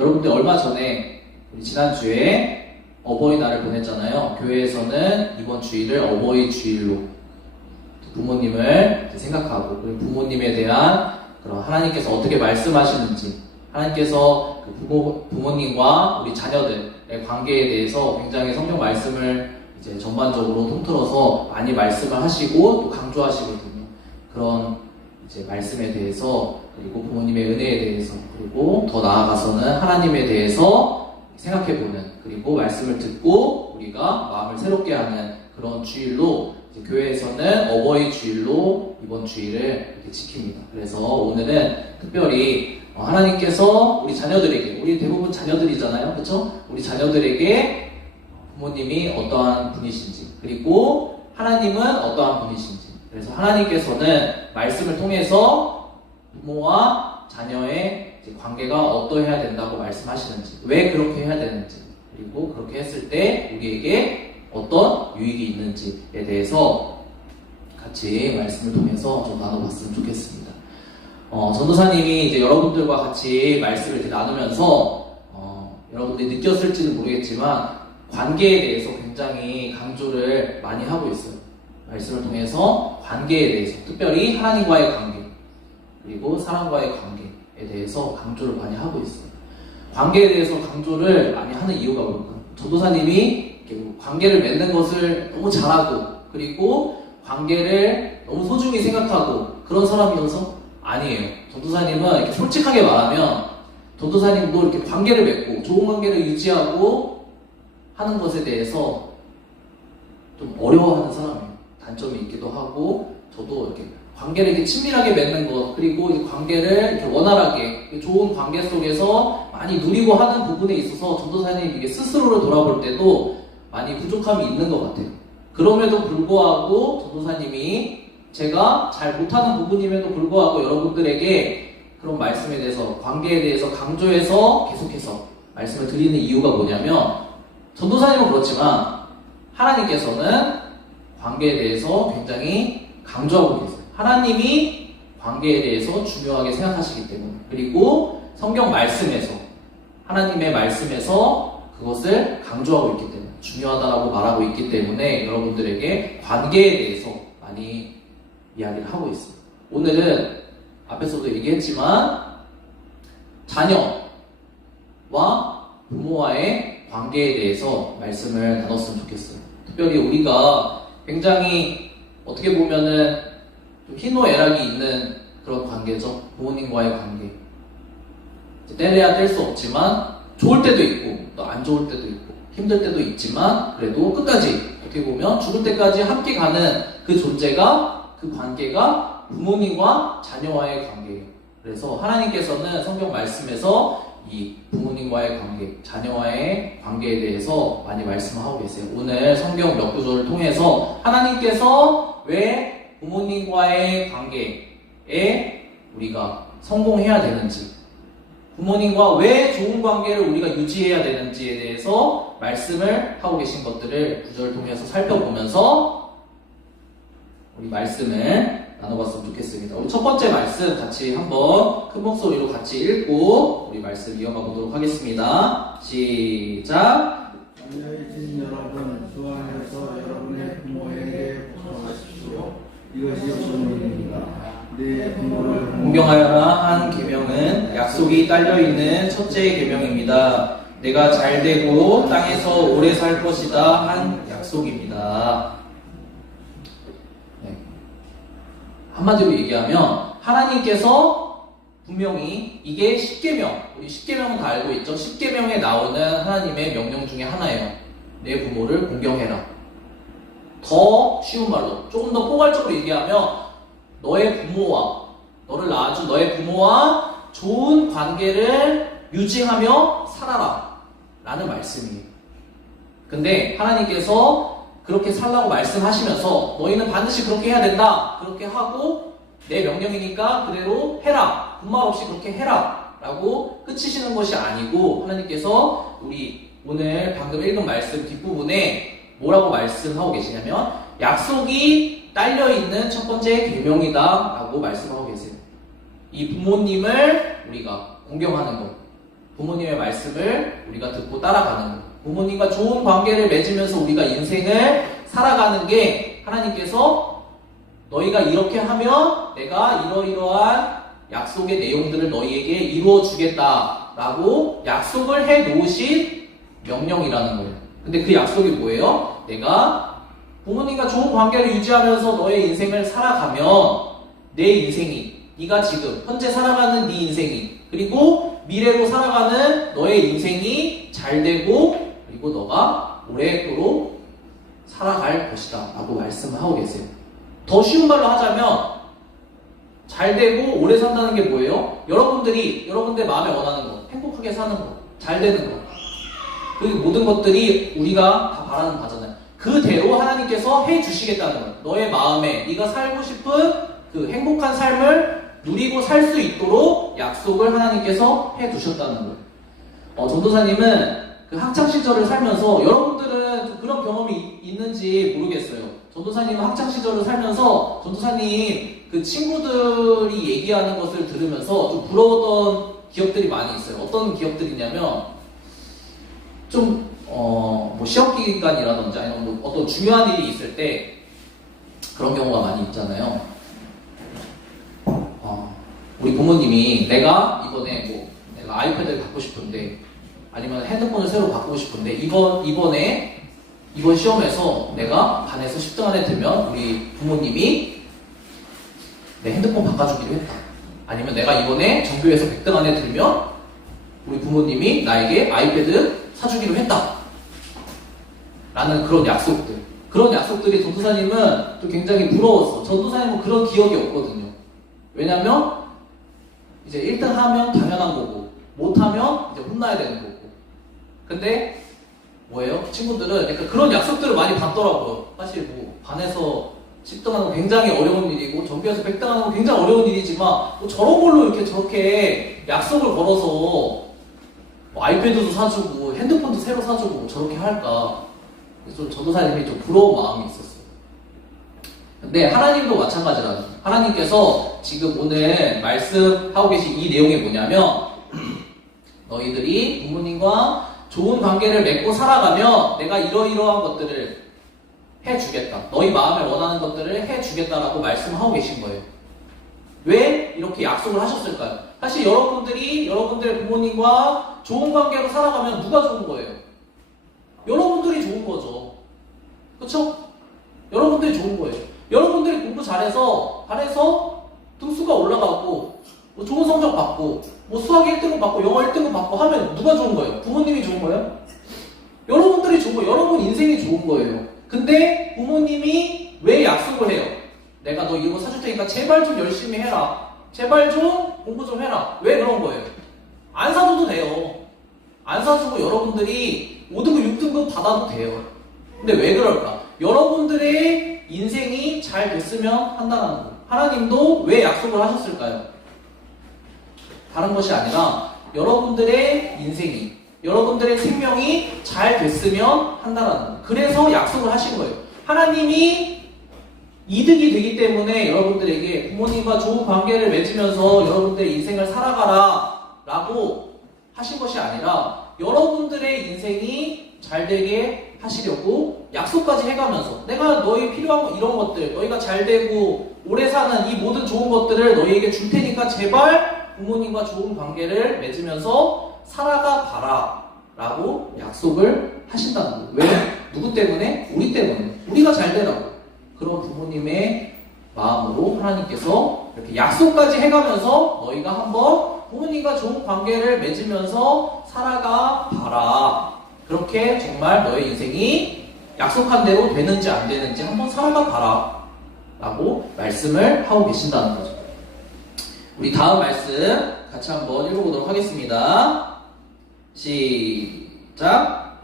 여러분들 얼마 전에 우리 지난주에 어버이날을 보냈잖아요. 교회에서는 이번 주일을 어버이 주일로 부모님을 생각하고 그리고 부모님에 대한 그런 하나님께서 어떻게 말씀하시는지 하나님께서 그 부모님과 우리 자녀들의 관계에 대해서 굉장히 성경 말씀을 이제 전반적으로 통틀어서 많이 말씀을 하시고 또 강조하시거든요. 그런 이제 말씀에 대해서 그리고 부모님의 은혜에 대해서 그리고 더 나아가서는 하나님에 대해서 생각해보는 그리고 말씀을 듣고 우리가 마음을 새롭게 하는 그런 주일로 이제 교회에서는 어버이 주일로 이번 주일을 이렇게 지킵니다. 그래서 오늘은 특별히 하나님께서 우리 자녀들에게 우리 대부분 자녀들이잖아요, 그렇죠? 우리 자녀들에게 부모님이 어떠한 분이신지 그리고 하나님은 어떠한 분이신지 그래서 하나님께서는 말씀을 통해서 부모와 자녀의 관계가 어떠해야 된다고 말씀하시는지 왜 그렇게 해야 되는지 그리고 그렇게 했을 때 우리에게 어떤 유익이 있는지에 대해서 같이 말씀을 통해서 좀 나눠봤으면 좋겠습니다. 전도사님이 이제 여러분들과 같이 말씀을 이렇게 나누면서 여러분들이 느꼈을지는 모르겠지만 관계에 대해서 굉장히 강조를 많이 하고 있어요. 말씀을 통해서 관계에 대해서 특별히 하나님과의 관계 그리고 사람과의 관계에 대해서 강조를 많이 하고 있어요. 관계에 대해서 강조를 많이 하는 이유가 뭘까요? 전도사님이 관계를 맺는 것을 너무 잘하고 그리고 관계를 너무 소중히 생각하고 그런 사람이어서 아니에요. 전도사님은 이렇게 솔직하게 말하면 전도사님도 이렇게 관계를 맺고 좋은 관계를 유지하고 하는 것에 대해서 좀 어려워하는 사람이에요. 단점이 있기도 하고 저도 이렇게 관계를 이렇게 친밀하게 맺는 것 그리고 관계를 이렇게 원활하게 좋은 관계 속에서 많이 누리고 하는 부분에 있어서 전도사님 이게 스스로를 돌아볼 때도 많이 부족함이 있는 것 같아요. 그럼에도 불구하고 전도사님이 제가 잘 못하는 부분임에도 불구하고 여러분들에게 그런 말씀에 대해서 관계에 대해서 강조해서 계속해서 말씀을 드리는 이유가 뭐냐면 전도사님은 그렇지만 하나님께서는 관계에 대해서 굉장히 강조하고 계세요. 하나님이 관계에 대해서 중요하게 생각하시기 때문에 그리고 성경 말씀에서 하나님의 말씀에서 그것을 강조하고 있기 때문에 중요하다라고 말하고 있기 때문에 여러분들에게 관계에 대해서 많이 이야기를 하고 있어요. 오늘은 앞에서도 얘기했지만 자녀와 부모와의 관계에 대해서 말씀을 나눴으면 좋겠어요. 특별히 우리가 굉장히 어떻게 보면은 좀 희노애락이 있는 그런 관계죠. 부모님과의 관계. 떼려야 뗄 수 없지만 좋을 때도 있고 또 안 좋을 때도 있고 힘들 때도 있지만 그래도 끝까지 어떻게 보면 죽을 때까지 함께 가는 그 존재가 그 관계가 부모님과 자녀와의 관계예요. 그래서 하나님께서는 성경 말씀에서 이 부모님과의 관계, 자녀와의 관계에 대해서 많이 말씀하고 계세요. 오늘 성경 몇 구절을 통해서 하나님께서 왜 부모님과의 관계에 우리가 성공해야 되는지 부모님과 왜 좋은 관계를 우리가 유지해야 되는지에 대해서 말씀을 하고 계신 것들을 구절을 통해서 살펴보면서 우리 말씀을 나눠봤으면 좋겠습니다. 우리 첫 번째 말씀 같이 한번 큰 목소리로 같이 읽고 우리 말씀 이어가 보도록 하겠습니다. 시작! 자녀이신 여러분, 주 안에서 여러분의 부모에게 복종하십시오. 이것이 본문입니다. 내 부모를 공경하여라 한 계명은 약속이 딸려있는 첫째 계명입니다. 내가 잘되고 땅에서 오래 살 것이다 한 약속입니다. 네. 한마디로 얘기하면 하나님께서 분명히 이게 10계명, 우리 10계명은 다 알고 있죠? 10계명에 나오는 하나님의 명령 중에 하나예요. 내 부모를 공경해라. 더 쉬운 말로 조금 더 포괄적으로 얘기하면 너의 부모와 너를 낳아준 너의 부모와 좋은 관계를 유지하며 살아라 라는 말씀이에요. 근데 하나님께서 그렇게 살라고 말씀하시면서 너희는 반드시 그렇게 해야 된다 그렇게 하고 내 명령이니까 그대로 해라 군말 없이 그렇게 해라 라고 끝이시는 것이 아니고 하나님께서 우리 오늘 방금 읽은 말씀 뒷부분에 뭐라고 말씀하고 계시냐면 약속이 딸려있는 첫 번째 계명이다 라고 말씀하고 계세요. 이 부모님을 우리가 공경하는 것 부모님의 말씀을 우리가 듣고 따라가는 거예요. 부모님과 좋은 관계를 맺으면서 우리가 인생을 살아가는 게 하나님께서 너희가 이렇게 하면 내가 이러이러한 약속의 내용들을 너희에게 이루어 주겠다라고 약속을 해 놓으신 명령이라는 거예요. 근데 그 약속이 뭐예요? 내가 부모님과 좋은 관계를 유지하면서 너의 인생을 살아가면 내 인생이, 네가 지금 현재 살아가는 네 인생이, 그리고 미래로 살아가는 너의 인생이 잘 되고, 그리고 너가 오래도록 살아갈 것이다 라고 말씀을 하고 계세요. 더 쉬운 말로 하자면 잘 되고 오래 산다는 게 뭐예요? 여러분들 마음에 원하는 거, 행복하게 사는 거, 잘 되는 거, 그 모든 것들이 우리가 다 바라는 바잖아요. 그대로 하나님께서 해주시겠다는 거예요. 너의 마음에 네가 살고 싶은 그 행복한 삶을 누리고 살 수 있도록 약속을 하나님께서 해두셨다는 거예요. 전도사님은 그 학창시절을 살면서, 여러분들은 좀 그런 경험이 있는지 모르겠어요. 전도사님은 학창시절을 살면서 전도사님 그 친구들이 얘기하는 것을 들으면서 좀 부러웠던 기억들이 많이 있어요. 어떤 기억들이냐면 뭐 시험 기간이라든지 아니면 뭐 어떤 중요한 일이 있을 때 그런 경우가 많이 있잖아요. 우리 부모님이 내가 이번에 내가 아이패드를 갖고 싶은데, 아니면 핸드폰을 새로 바꾸고 싶은데, 이번 시험에서 내가 반에서 10등 안에 들면 우리 부모님이 내 핸드폰 바꿔주기로 했다. 아니면 내가 이번에 전교에서 100등 안에 들면 우리 부모님이 나에게 아이패드 사주기로 했다. 라는 그런 약속들이 전도사님은 또 굉장히 부러웠어. 전도사님은 그런 기억이 없거든요. 왜냐면 이제 1등 하면 당연한 거고, 못하면 이제 혼나야 되는 거고. 근데 뭐예요? 친구들은 약간 그런 약속들을 많이 받더라고요. 사실 뭐 반에서 10등 하는 거 굉장히 어려운 일이고, 전교에서 100등 하는 거 굉장히 어려운 일이지만, 뭐 저런 걸로 이렇게 저렇게 약속을 걸어서 뭐 아이패드도 사주고 핸드폰도 새로 사주고 저렇게 할까. 그래서 전도사님이 좀 부러운 마음이 있었어요. 근데 하나님도 마찬가지라는, 하나님께서 지금 오늘 말씀하고 계신 이 내용이 뭐냐면, 너희들이 부모님과 좋은 관계를 맺고 살아가면 내가 이러이러한 것들을 해주겠다, 너희 마음에 원하는 것들을 해주겠다라고 말씀하고 계신 거예요. 왜 이렇게 약속을 하셨을까요? 사실 여러분들의 부모님과 좋은 관계로 살아가면 누가 좋은 거예요? 여러분들이 좋은 거죠. 그쵸? 여러분들이 좋은 거예요. 여러분들이 공부 잘해서 등수가 올라가고 뭐 좋은 성적 받고 뭐 수학 1등급 받고 영어 1등급 받고 하면 누가 좋은 거예요? 부모님이 좋은 거예요? 여러분들이 좋은 거예요. 여러분 인생이 좋은 거예요. 근데 부모님이 왜 약속을 해요? 내가 너 이거 사줄 테니까 제발 좀 열심히 해라. 제발 좀 공부 좀 해라. 왜 그런 거예요? 안 사줘도 돼요. 안 사주고 여러분들이 5등급, 6등급 받아도 돼요. 근데 왜 그럴까? 여러분들의 인생이 잘 됐으면 한다는 거. 하나님도 왜 약속을 하셨을까요? 다른 것이 아니라 여러분들의 인생이, 여러분들의 생명이 잘 됐으면 한다는 거. 그래서 약속을 하신 거예요. 하나님이 이득이 되기 때문에 여러분들에게 부모님과 좋은 관계를 맺으면서 여러분들의 인생을 살아가라 라고 하신 것이 아니라, 여러분들의 인생이 잘 되게 하시려고 약속까지 해가면서, 내가 너희 필요한 이런 것들, 너희가 잘 되고 오래 사는 이 모든 좋은 것들을 너희에게 줄 테니까 제발 부모님과 좋은 관계를 맺으면서 살아가 봐라 라고 약속을 하신다는 거예요. 왜? 누구 때문에? 우리 때문에. 우리가 잘 되라고. 그런 부모님의 마음으로 하나님께서 이렇게 약속까지 해가면서 너희가 한번 부모님과 좋은 관계를 맺으면서 살아가 봐라. 그렇게 정말 너의 인생이 약속한 대로 되는지 안 되는지 한번 살아가 봐라 라고 말씀을 하고 계신다는 거죠. 우리 다음 말씀 같이 한번 읽어보도록 하겠습니다. 시작.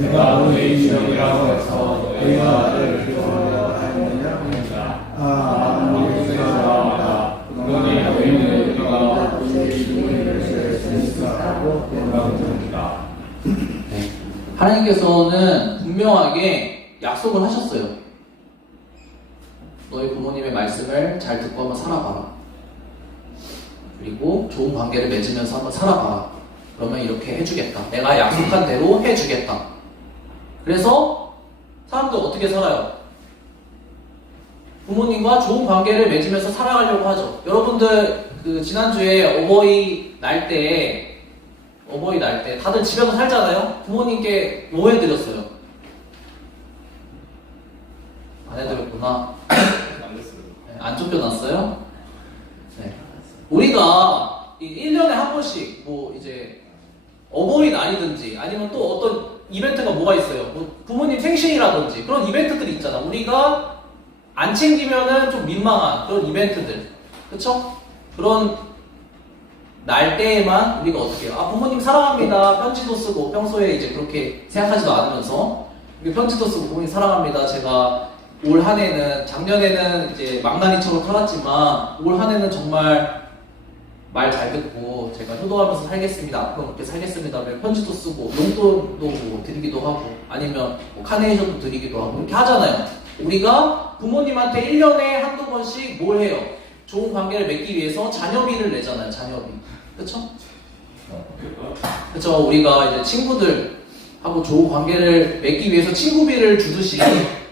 내가 너의 이름이라고 해서 너희가 나를 두려워하느냐 하느냐. 너희가 너희는 우리가 너희의 이름을 했으니까 하고 영광을 드립니다. 하나님께서는 분명하게 약속을 하셨어요. 너희 부모님의 말씀을 잘 듣고 한번 살아봐라. 그리고 좋은 관계를 맺으면서 한번 살아봐라. 그러면 이렇게 해주겠다. 내가 약속한 대로 해주겠다. 그래서 사람들 어떻게 살아요? 부모님과 좋은 관계를 맺으면서 살아가려고 하죠. 여러분들 그 지난주에 어버이날 때 다들 집에서 살잖아요. 부모님께 뭐 해드렸어요? 안 해드렸구나. 안 쫓겨났어요? 네. 우리가 1년에 한 번씩 뭐 이제 어버이날이든지 아니면 또 어떤 이벤트가 뭐가 있어요. 뭐 부모님 생신이라든지 그런 이벤트들이 있잖아. 우리가 안 챙기면은 좀 민망한 그런 이벤트들. 그쵸? 그런 날 때에만 우리가 어떻게 해요? 아, 부모님 사랑합니다. 편지도 쓰고 평소에 이제 그렇게 생각하지도 않으면서 편지도 쓰고 부모님 사랑합니다. 제가 올 한 해는 작년에는 이제 망나니처럼 살았지만 올 한 해는 정말 말 잘 듣고 제가 효도하면서 살겠습니다. 앞으로 그렇게 살겠습니다. 편지도 쓰고 용돈도 뭐 드리기도 하고 아니면 뭐 카네이션도 드리기도 하고 이렇게 하잖아요. 우리가 부모님한테 1년에 한두 번씩 뭘 해요? 좋은 관계를 맺기 위해서 자녀비를 내잖아요. 자녀비. 그쵸? 그쵸? 우리가 이제 친구들하고 좋은 관계를 맺기 위해서 친구비를 주듯이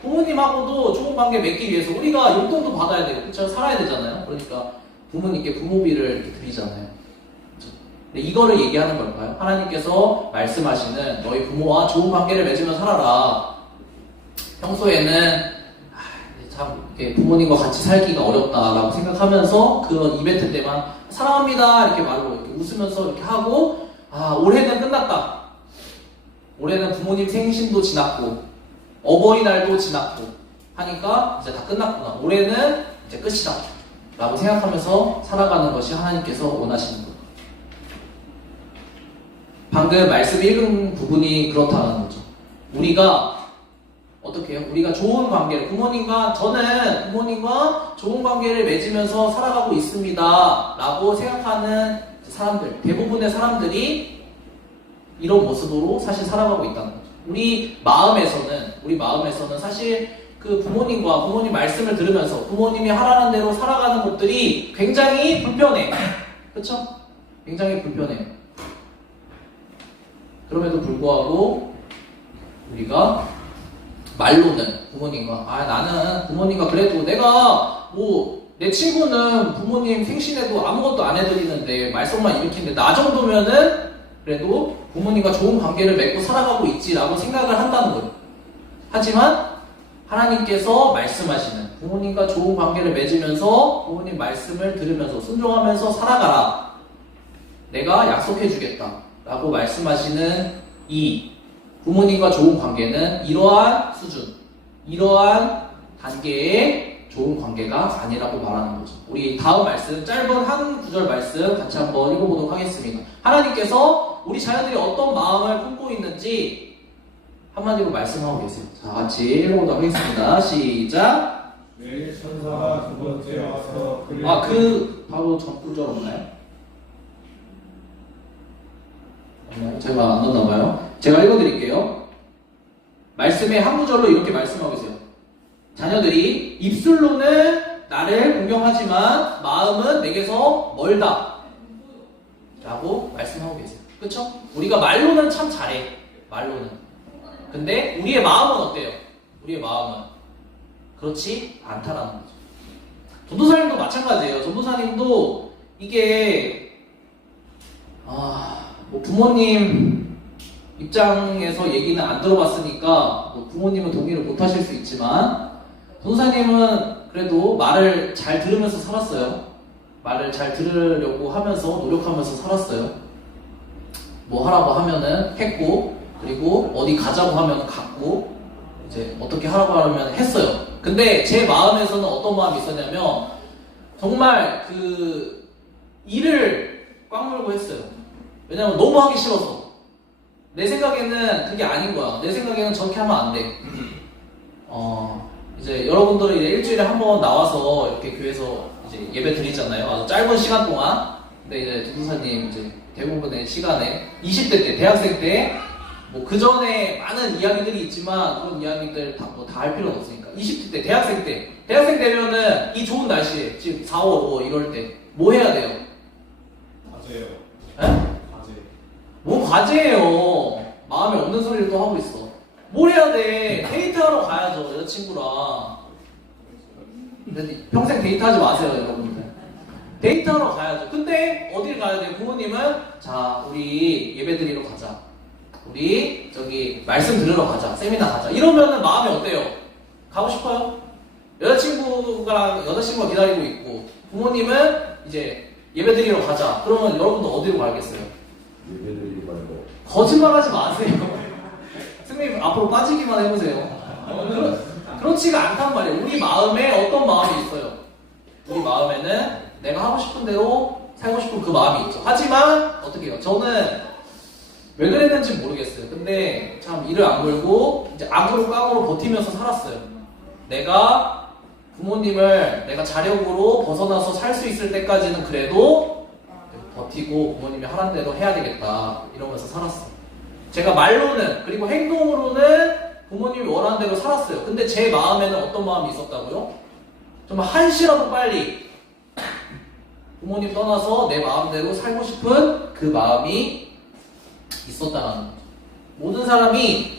부모님하고도 좋은 관계 맺기 위해서 우리가 용돈도 받아야 되고 그쵸? 살아야 되잖아요. 그러니까 부모님께 부모비를 이렇게 드리잖아요. 그쵸? 근데 이거를 얘기하는 걸까요? 하나님께서 말씀하시는 너희 부모와 좋은 관계를 맺으며 살아라. 평소에는 참 이렇게 부모님과 같이 살기가 어렵다라고 생각하면서 그런 이벤트 때만 사랑합니다 이렇게 말로 이렇게 웃으면서 이렇게 하고 올해는 끝났다. 올해는 부모님 생신도 지났고 어버이날도 지났고 하니까 이제 다 끝났구나. 올해는 이제 끝이다 라고 생각하면서 살아가는 것이 하나님께서 원하시는 거예요. 방금 말씀 읽은 부분이 그렇다는 거죠. 우리가 어떻게 해요? 우리가 좋은 관계를 저는 부모님과 좋은 관계를 맺으면서 살아가고 있습니다 라고 생각하는 사람들, 대부분의 사람들이 이런 모습으로 사실 살아가고 있다는 거죠. 우리 마음에서는 사실 그 부모님과 부모님 말씀을 들으면서 부모님이 하라는 대로 살아가는 것들이 굉장히 불편해. 그쵸? 굉장히 불편해요. 그럼에도 불구하고 우리가 말로는 부모님과 나는 부모님과 그래도 내가 내 친구는 부모님 생신에도 아무것도 안 해드리는데 말썽만 일으키는데 나 정도면은 그래도 부모님과 좋은 관계를 맺고 살아가고 있지라고 생각을 한다는 거예요. 하지만 하나님께서 말씀하시는 부모님과 좋은 관계를 맺으면서 부모님 말씀을 들으면서 순종하면서 살아가라. 내가 약속해주겠다 라고 말씀하시는 이 부모님과 좋은 관계는 이러한 수준, 이러한 단계의 좋은 관계가 아니라고 말하는 거죠. 우리 다음 말씀, 짧은 한 구절 말씀 같이 한번 읽어보도록 하겠습니다. 하나님께서 우리 자녀들이 어떤 마음을 품고 있는지 한마디로 말씀하고 계세요. 자, 같이 읽어보도록 하겠습니다. 시작! 내 천사가 두 번째 와서 바로 전 구절 없나요? 제가 안 넣었나봐요. 제가 읽어드릴게요. 말씀의 한 구절로 이렇게 말씀하고 계세요. 자녀들이 입술로는 나를 공경하지만 마음은 내게서 멀다 라고 말씀하고 계세요. 그쵸? 우리가 말로는 참 잘해. 말로는. 근데 우리의 마음은 어때요? 우리의 마음은 그렇지 않다라는 거죠. 전도사님도 마찬가지예요. 전도사님도 이게 부모님 입장에서 얘기는 안 들어봤으니까 부모님은 동의를 못 하실 수 있지만 전도사님은 그래도 말을 잘 들으면서 살았어요. 말을 잘 들으려고 하면서 노력하면서 살았어요. 뭐 하라고 하면은 했고 그리고 어디 가자고 하면 갔고 이제 어떻게 하라고 하면 했어요. 근데 제 마음에서는 어떤 마음이 있었냐면 정말 그 일을 꽉 물고 했어요. 왜냐면 너무 하기 싫어서. 내 생각에는 그게 아닌 거야. 내 생각에는 저렇게 하면 안 돼. 이제 여러분들은 이제 일주일에 한 번 나와서 이렇게 교회에서 이제 예배 드리잖아요. 아주 짧은 시간 동안. 근데 이제 전도사님 이제 대부분의 시간에 20대 때, 대학생 때 뭐 그 전에 많은 이야기들이 있지만 그런 이야기들 다 할 필요는 없으니까 20대 때, 대학생 되면은 이 좋은 날씨에 지금 4월, 5월 이럴 때 뭐 해야 돼요? 과제요. 에? 과제. 뭐 과제예요. 마음에 없는 소리를 또 하고 있어. 뭘 해야 돼? 데이트하러 가야죠, 여자친구랑. 근데 평생 데이트하지 마세요, 여러분들. 데이트하러 가야죠. 근데 어딜 가야 돼요? 부모님은 자, 우리 예배 드리러 가자. 우리 저기 말씀 들으러 가자. 세미나 가자. 이러면은 마음이 어때요? 가고 싶어요? 여자친구가 기다리고 있고 부모님은 이제 예배 드리러 가자. 그러면 여러분도 어디로 가겠어요? 예배 드리지 말고 거짓말하지 마세요. 선생님 앞으로 빠지기만 해보세요. 그렇지가 않단 말이에요. 우리 마음에 어떤 마음이 있어요? 우리 마음에는 내가 하고 싶은 대로 살고 싶은 그 마음이 있죠. 하지만 어떻게 해요? 저는 왜 그랬는지 모르겠어요. 근데 참 이를 악물고 이제 악으로 깡으로 버티면서 살았어요. 내가 부모님을 내가 자력으로 벗어나서 살 수 있을 때까지는 그래도 버티고 부모님이 하라는 대로 해야 되겠다 이러면서 살았어. 제가 말로는 그리고 행동으로는 부모님이 원하는 대로 살았어요. 근데 제 마음에는 어떤 마음이 있었다고요? 정말 한시라도 빨리 부모님 떠나서 내 마음대로 살고 싶은 그 마음이 있었다는 거죠. 모든 사람이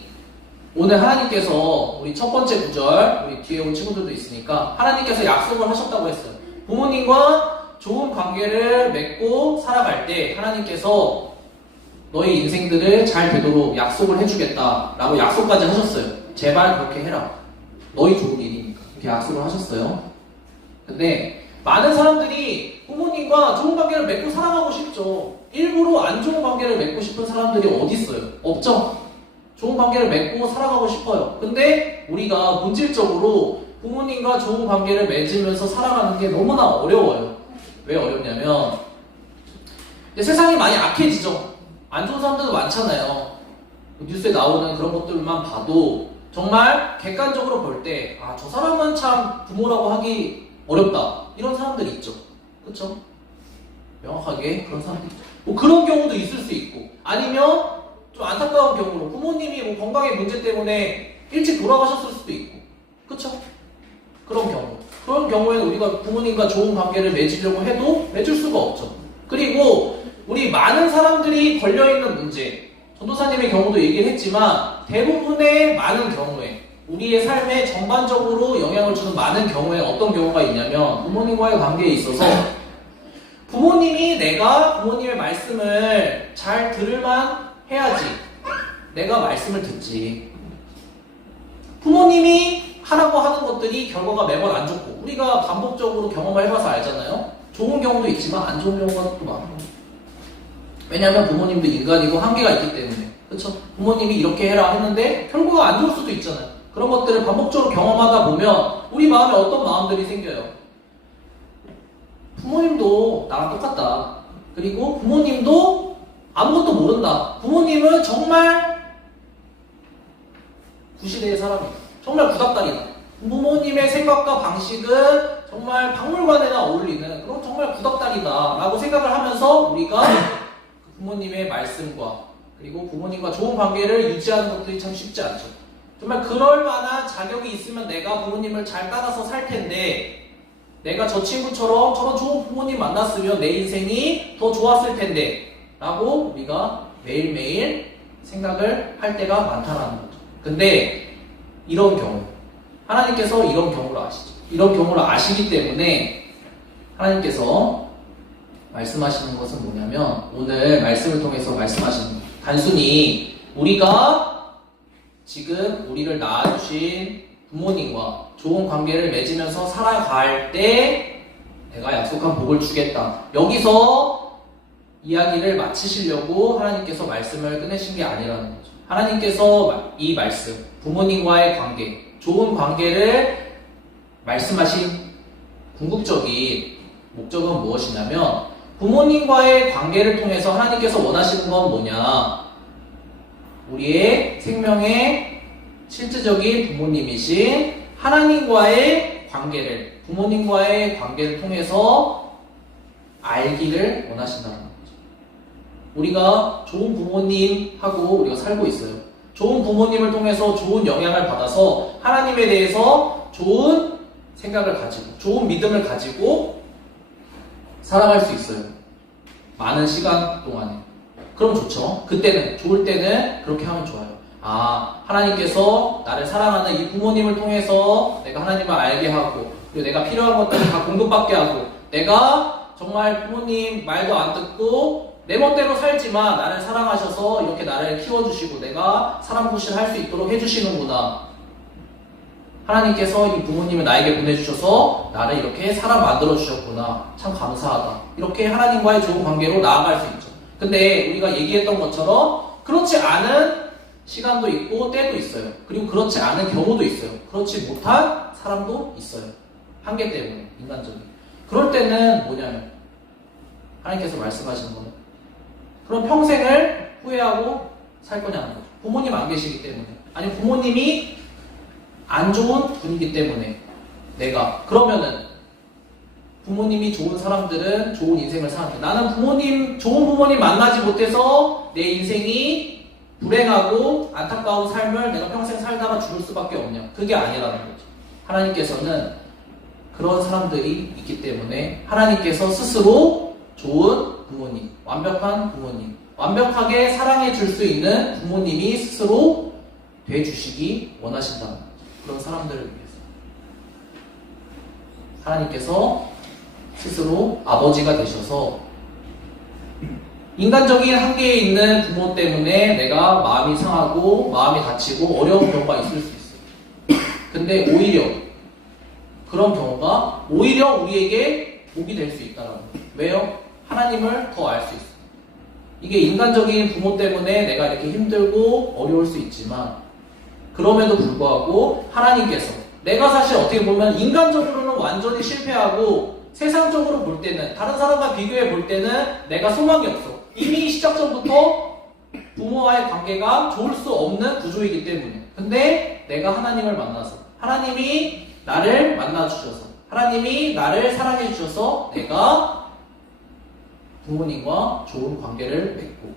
오늘 하나님께서 우리 첫 번째 구절, 우리 뒤에 온 친구들도 있으니까 하나님께서 약속을 하셨다고 했어요. 부모님과 좋은 관계를 맺고 살아갈 때 하나님께서 너희 인생들을 잘 되도록 약속을 해주겠다라고 약속까지 하셨어요. 제발 그렇게 해라. 너희 좋은 일이니까. 이렇게 약속을 하셨어요. 근데 많은 사람들이 부모님과 좋은 관계를 맺고 살아가고 싶죠. 일부러 안 좋은 관계를 맺고 싶은 사람들이 어디 있어요? 없죠. 좋은 관계를 맺고 살아가고 싶어요. 근데 우리가 본질적으로 부모님과 좋은 관계를 맺으면서 살아가는 게 너무나 어려워요. 왜 어렵냐면 이제 세상이 많이 악해지죠. 안 좋은 사람들도 많잖아요. 뉴스에 나오는 그런 것들만 봐도 정말 객관적으로 볼 때 아, 저 사람은 참 부모라고 하기 어렵다. 이런 사람들이 있죠. 그렇죠? 명확하게 그런 사람들이 있죠. 뭐 그런 경우도 있을 수 있고 아니면 좀 안타까운 경우로 부모님이 뭐 건강의 문제 때문에 일찍 돌아가셨을 수도 있고 그쵸? 그런 경우에는 우리가 부모님과 좋은 관계를 맺으려고 해도 맺을 수가 없죠. 그리고 우리 많은 사람들이 걸려있는 문제 전도사님의 경우도 얘기를 했지만 대부분의 많은 경우에 우리의 삶에 전반적으로 영향을 주는 많은 경우에 어떤 경우가 있냐면 부모님과의 관계에 있어서 부모님이 내가 부모님의 말씀을 잘 들을만 해야지 내가 말씀을 듣지. 부모님이 하라고 하는 것들이 결과가 매번 안 좋고 우리가 반복적으로 경험을 해봐서 알잖아요. 좋은 경우도 있지만 안 좋은 경우가 또 많아요. 왜냐하면 부모님도 인간이고 한계가 있기 때문에. 그렇죠? 부모님이 이렇게 해라 했는데 결과가 안 좋을 수도 있잖아요. 그런 것들을 반복적으로 경험하다 보면 우리 마음에 어떤 마음들이 생겨요. 부모님도 나랑 똑같다. 그리고 부모님도 아무것도 모른다. 부모님은 정말 구시대의 사람이다. 정말 구닥다리다. 부모님의 생각과 방식은 정말 박물관에나 어울리는 그런 정말 구닥다리다 라고 생각을 하면서 우리가 부모님의 말씀과 그리고 부모님과 좋은 관계를 유지하는 것들이 참 쉽지 않죠. 정말 그럴 만한 자격이 있으면 내가 부모님을 잘 따라서 살 텐데 내가 저 친구처럼 저런 좋은 부모님 만났으면 내 인생이 더 좋았을 텐데 라고 우리가 매일매일 생각을 할 때가 많다는 거죠. 근데 이런 경우 하나님께서 이런 경우를 아시죠. 이런 경우를 아시기 때문에 하나님께서 말씀하시는 것은 뭐냐면 오늘 말씀을 통해서 말씀하시는 거예요. 단순히 우리가 지금 우리를 낳아주신 부모님과 좋은 관계를 맺으면서 살아갈 때 내가 약속한 복을 주겠다. 여기서 이야기를 마치시려고 하나님께서 말씀을 끝내신 게 아니라는 거죠. 하나님께서 이 말씀, 부모님과의 관계, 좋은 관계를 말씀하신 궁극적인 목적은 무엇이냐면 부모님과의 관계를 통해서 하나님께서 원하시는 건 뭐냐? 우리의 생명의 실질적인 부모님이신 하나님과의 관계를, 부모님과의 관계를 통해서 알기를 원하신다는 거죠. 우리가 좋은 부모님하고 우리가 살고 있어요. 좋은 부모님을 통해서 좋은 영향을 받아서 하나님에 대해서 좋은 생각을 가지고 좋은 믿음을 가지고 살아갈 수 있어요. 많은 시간 동안에. 그럼 좋죠. 그때는 좋을 때는 그렇게 하면 좋아요. 아, 하나님께서 나를 사랑하는 이 부모님을 통해서 내가 하나님을 알게 하고 그리고 내가 필요한 것들을 다 공급받게 하고 내가 정말 부모님 말도 안 듣고 내 멋대로 살지만 나를 사랑하셔서 이렇게 나를 키워주시고 내가 사람 구실 할 수 있도록 해주시는구나. 하나님께서 이 부모님을 나에게 보내주셔서 나를 이렇게 사람 만들어주셨구나. 참 감사하다. 이렇게 하나님과의 좋은 관계로 나아갈 수 있죠. 근데 우리가 얘기했던 것처럼 그렇지 않은 시간도 있고 때도 있어요. 그리고 그렇지 않은 경우도 있어요. 그렇지 못한 사람도 있어요. 한계 때문에 인간적인. 그럴 때는 뭐냐면 하나님께서 말씀하시는 거는 그럼 평생을 후회하고 살 거냐는 거죠. 부모님 안 계시기 때문에 아니면 부모님이 안 좋은 분이기 때문에 내가 그러면은 부모님이 좋은 사람들은 좋은 인생을 사는데 나는 좋은 부모님 만나지 못해서 내 인생이 불행하고 안타까운 삶을 내가 평생 살다가 죽을 수밖에 없냐. 그게 아니라는 거죠. 하나님께서는 그런 사람들이 있기 때문에 하나님께서 스스로 좋은 부모님, 완벽한 부모님, 완벽하게 사랑해 줄 수 있는 부모님이 스스로 돼주시기 원하신다는 거죠. 그런 사람들을 위해서 하나님께서 스스로 아버지가 되셔서 인간적인 한계에 있는 부모 때문에 내가 마음이 상하고 마음이 다치고 어려운 경우가 있을 수 있어요. 근데 오히려 그런 경우가 오히려 우리에게 복이 될 수 있다는 거예요. 왜요? 하나님을 더 알 수 있어요. 이게 인간적인 부모 때문에 내가 이렇게 힘들고 어려울 수 있지만 그럼에도 불구하고 하나님께서 내가 사실 어떻게 보면 인간적으로는 완전히 실패하고 세상적으로 볼 때는 다른 사람과 비교해 볼 때는 내가 소망이 없어. 이미 시작 전부터 부모와의 관계가 좋을 수 없는 구조이기 때문에. 근데 내가 하나님을 만나서 하나님이 나를 만나주셔서 하나님이 나를 사랑해 주셔서 내가 부모님과 좋은 관계를 맺고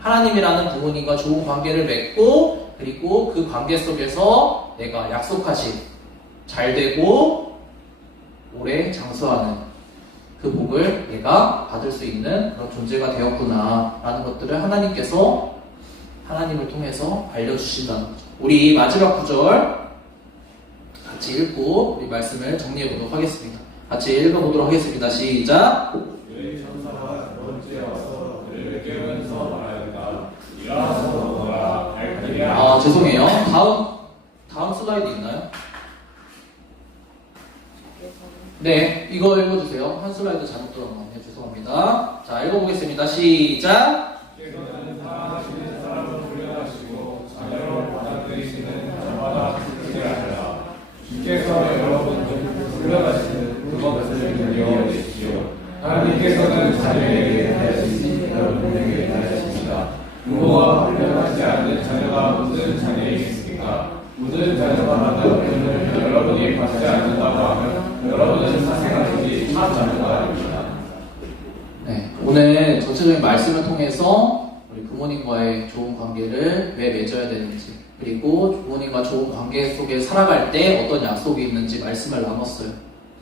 하나님이라는 부모님과 좋은 관계를 맺고 그리고 그 관계 속에서 내가 약속하신 잘되고 오래 장수하는 그 복을 내가 받을 수 있는 그런 존재가 되었구나 라는 것들을 하나님께서 하나님을 통해서 알려주신다는 거죠. 우리 마지막 구절 같이 읽고 우리 말씀을 정리해 보도록 하겠습니다. 같이 읽어보도록 하겠습니다. 시작. 너희 천사가 번째 와서 너희를 깨우면서 말하였다. 일어나서 너라 알그리야. 죄송해요. 다음 슬라이드 있나요? 네, 이거 읽어주세요. 한 슬라이드 잘못 들어갔네요. 죄송합니다. 자, 읽어보겠습니다. 시작. 주께서는 사랑하시는 사람을 훈련하시고 자녀를 받아들이시는 자마다 기쁘게 하라. 주께서 여러분을 훈련하시는 그것을 견뎌내십시오. 하나님께서는 자녀에게 하시니 여러분에게 하십니다. 부모와 훈련하지 않는 자녀가 무슨 자녀이겠습니까? 모든 자녀가 받는 훈련을 여러분이 받지 않는다고 하면 여러분은 사생아들이 참 자녀가 아닙니다. 네, 오늘 전체적인 말씀을 통해서 우리 부모님과의 좋은 관계를 왜 맺어야 되는지 그리고 부모님과 좋은 관계 속에 살아갈 때 어떤 약속이 있는지 말씀을 나눴어요.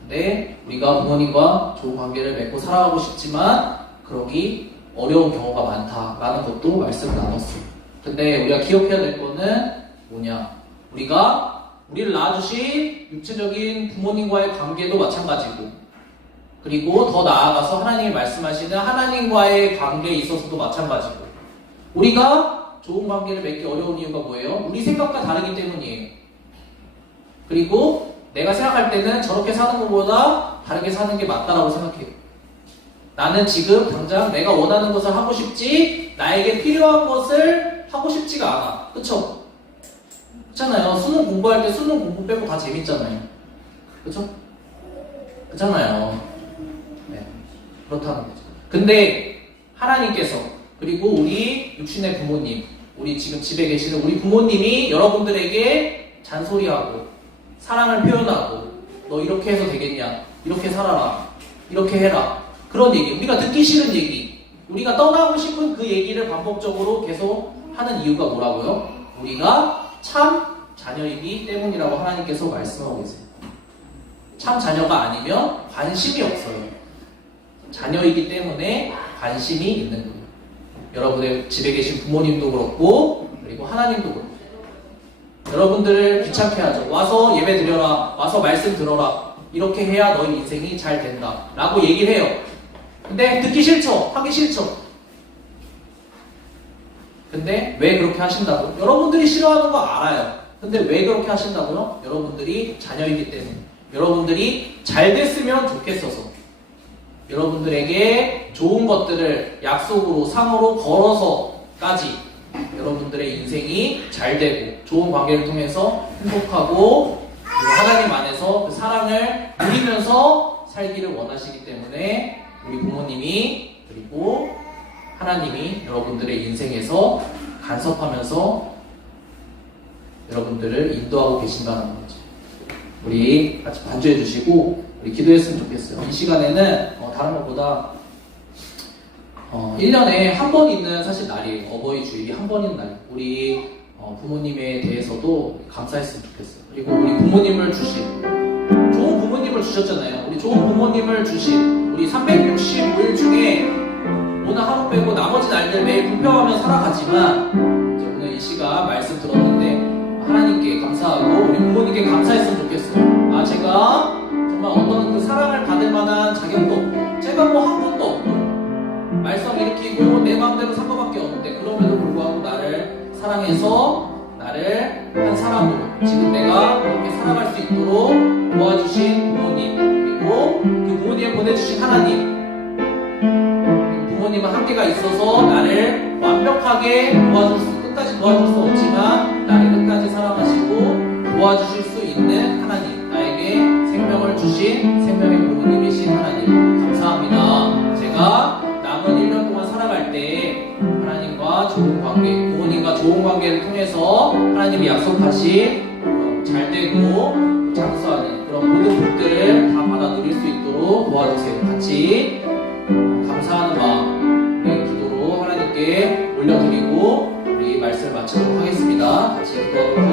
근데 우리가 부모님과 좋은 관계를 맺고 살아가고 싶지만 그러기 어려운 경우가 많다라는 것도 말씀을 나눴어요. 근데 우리가 기억해야 될 거는 뭐냐? 우리를 낳아주신 육체적인 부모님과의 관계도 마찬가지고 그리고 더 나아가서 하나님이 말씀하시는 하나님과의 관계에 있어서도 마찬가지고 우리가 좋은 관계를 맺기 어려운 이유가 뭐예요? 우리 생각과 다르기 때문이에요. 그리고 내가 생각할 때는 저렇게 사는 것보다 다르게 사는 게 맞다라고 생각해요. 나는 지금 당장 내가 원하는 것을 하고 싶지 나에게 필요한 것을 하고 싶지가 않아. 그쵸? 그렇잖아요. 수능 공부할 때 수능 공부 빼고 다 재밌잖아요. 그쵸? 그렇잖아요. 네, 그렇다는 거죠. 근데 하나님께서 그리고 우리 육신의 부모님 우리 지금 집에 계시는 우리 부모님이 여러분들에게 잔소리하고 사랑을 표현하고 너 이렇게 해서 되겠냐 이렇게 살아라 이렇게 해라 그런 얘기 우리가 듣기 싫은 얘기 우리가 떠나고 싶은 그 얘기를 반복적으로 계속 하는 이유가 뭐라고요? 우리가 참 자녀이기 때문이라고 하나님께서 말씀하고 계세요. 참 자녀가 아니면 관심이 없어요. 자녀이기 때문에 관심이 있는 거예요. 여러분의 집에 계신 부모님도 그렇고 그리고 하나님도 그렇고 여러분들을 귀찮게 하죠. 와서 예배 드려라, 와서 말씀 들어라, 이렇게 해야 너희 인생이 잘 된다 라고 얘기를 해요. 근데 듣기 싫죠? 하기 싫죠? 근데 왜 그렇게 하신다고요? 여러분들이 싫어하는 거 알아요. 근데 왜 그렇게 하신다고요? 여러분들이 자녀이기 때문에, 여러분들이 잘 됐으면 좋겠어서, 여러분들에게 좋은 것들을 약속으로 상으로 걸어서까지 여러분들의 인생이 잘 되고 좋은 관계를 통해서 행복하고 그리고 하나님 안에서 그 사랑을 누리면서 살기를 원하시기 때문에 우리 부모님이 그리고 하나님이 여러분들의 인생에서 간섭하면서 여러분들을 인도하고 계신다는 거죠. 우리 같이 반주해 주시고 우리 기도했으면 좋겠어요. 이 시간에는 다른 것보다 1년에 한 번 있는 사실 날이에요. 어버이 주일이 한 번 있는 날. 우리 부모님에 대해서도 감사했으면 좋겠어요. 그리고 우리 부모님을 주신 좋은 부모님을 주셨잖아요. 우리 좋은 부모님을 주신 우리 365일 중에 오늘 하루 빼고 나머지 날들 매일 불평하며 살아가지만 이제 오늘 이 시간 말씀 들었는데 하나님께 감사하고 우리 부모님께 감사했으면 좋겠어요. 아, 제가 정말 어떤 그 사랑을 받을 만한 자격도 없고 제가 뭐 한 것도 없고 말썽 일으키고 내 마음대로 산 것밖에 없는데 그럼에도 불구하고 나를 사랑해서 나를 한 사람으로 지금 내가 그렇게 살아갈 수 있도록 도와주신 부모님 그리고 그 부모님을 보내주신 하나님 부모님은 한계가 있어서 나를 완벽하게 끝까지 도와줄 수 없지만 나를 끝까지 사랑하시고 도와주실 수 있는 하나님 나에게 생명을 주신 생명의 부모님이신 하나님 감사합니다. 제가 남은 1년 동안 살아갈 때 하나님과 좋은 관계 부모님과 좋은 관계를 통해서 하나님이 약속하신 잘되고 장수하는 그런 모든 복들을 다 받아 누릴 수 있도록 도와주세요. 같이 감사하는 마음 우리 기도로 하나님께 올려드리고 우리 말씀을 마치도록 하겠습니다. 같이 기도하도록 하겠습니다.